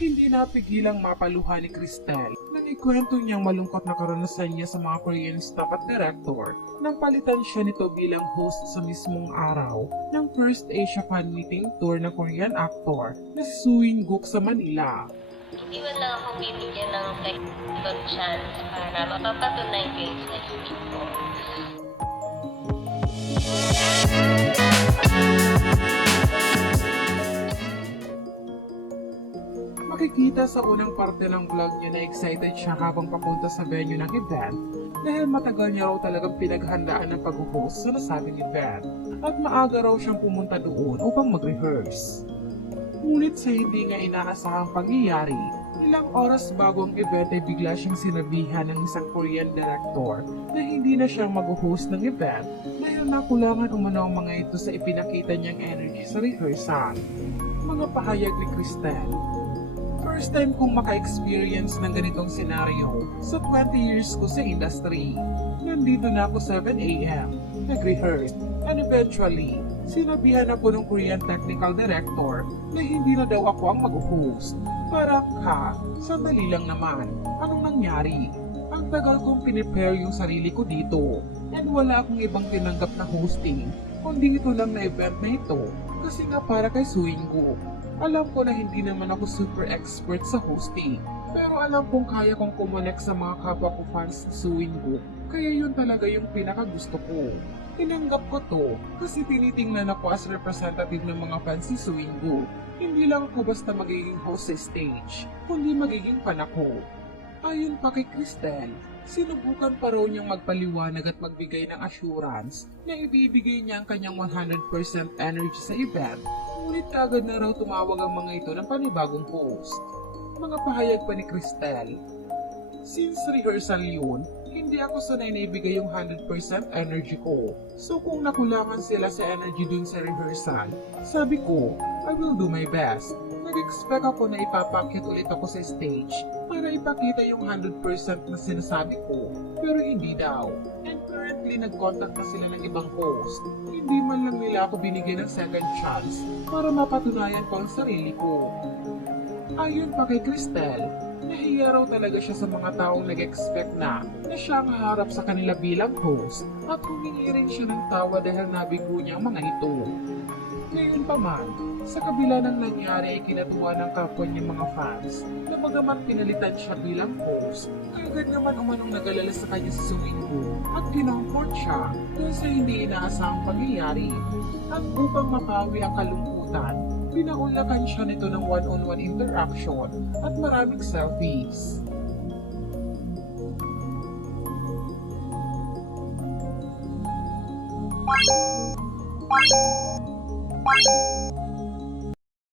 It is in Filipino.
Hindi napigilang mapaluha ni Cristel nang ikwento niyang malungkot na karanasan niya sa mga Korean staff at director nang palitan siya nito bilang host sa mismong araw ng First Asia Fan Meeting Tour ng Korean actor na si Soo In-guk sa Manila. Hindi man lang ako bibigyan ng second chance para mapapatunay ko yung sarili ko. Makikita sa unang parte ng vlog niya na excited siya habang papunta sa venue ng event dahil matagal niya raw talagang pinaghandaan ng pag-host sa nasabing event at maaga raw siyang pumunta doon upang mag-rehearse. Ngunit sa hindi nga inaasahang pangyayari, ilang oras bago ang event ay bigla siyang sinabihan ng isang Korean director na hindi na siyang mag-host ng event dahil nakulangan umano ang mga ito sa ipinakita niyang energy sa rehearsal. Mga pahayag ni Cristel. First time kong maka-experience ng ganitong senaryo sa 20 years ko sa industry. Nandito na ako 7 a.m. Nag-rehearse and eventually, sinabihan ako ng Korean technical director na hindi na daw ako ang mag-host. Para sandali lang naman. Anong nangyari? Ang tagal kong pinipare yung sarili ko dito and wala akong ibang tinanggap na hosting kundi ito lang na event na ito kasi nga para kay Soo In-guk. Alam ko na hindi naman ako super expert sa hosting, pero alam kong kaya kong kumonek sa mga kapwa ko fans sa Soo In-guk, kaya yun talaga yung pinakagusto ko. Tinanggap ko to kasi tinitingnan ako as representative ng mga fans si Soo In-guk. Hindi lang ako basta magiging host sa stage, kundi magiging fan ako. Ayon pa kay Cristel, sinubukan pa raw niyang magpaliwanag at magbigay ng assurance na ibibigay niya ang kanyang 100% energy sa event, ngunit kagad na raw tumawag ang mga ito ng panibagong host. Mga pahayag pa ni Cristel. Since rehearsal yun, hindi ako sanay na ibigay yung 100% energy ko. So kung nakulangan sila sa energy dun sa rehearsal, sabi ko, I will do my best. Nag-expect ako na ipapakyat ulit ako sa stage para ipakita yung 100% na sinasabi ko, pero hindi daw. And currently nag-contact na sila ng ibang host. Hindi man lang nila ako binigyan ng second chance para mapatunayan ko ang sarili ko. Ayon pa kay Cristel, nahiya raw talaga siya sa mga taong nag-expect na siya ang haharap sa kanila bilang host at humingi rin siya ng tawa dahil nabigo niya ang mga ito. Ngayon pa man, sa kabila ng nangyari ay kinatuwa ng kapwa niyang mga fans na bagamat pinalitan siya bilang host, kagad naman umanong nag-alala sa kanya sa Soo In-guk at kinomfort siya dahil sa hindi inaasahang pangyayari. At upang mapawi ang kalungkutan, pinaunlakan siya nito ng one-on-one interaction at maraming selfies. Bye.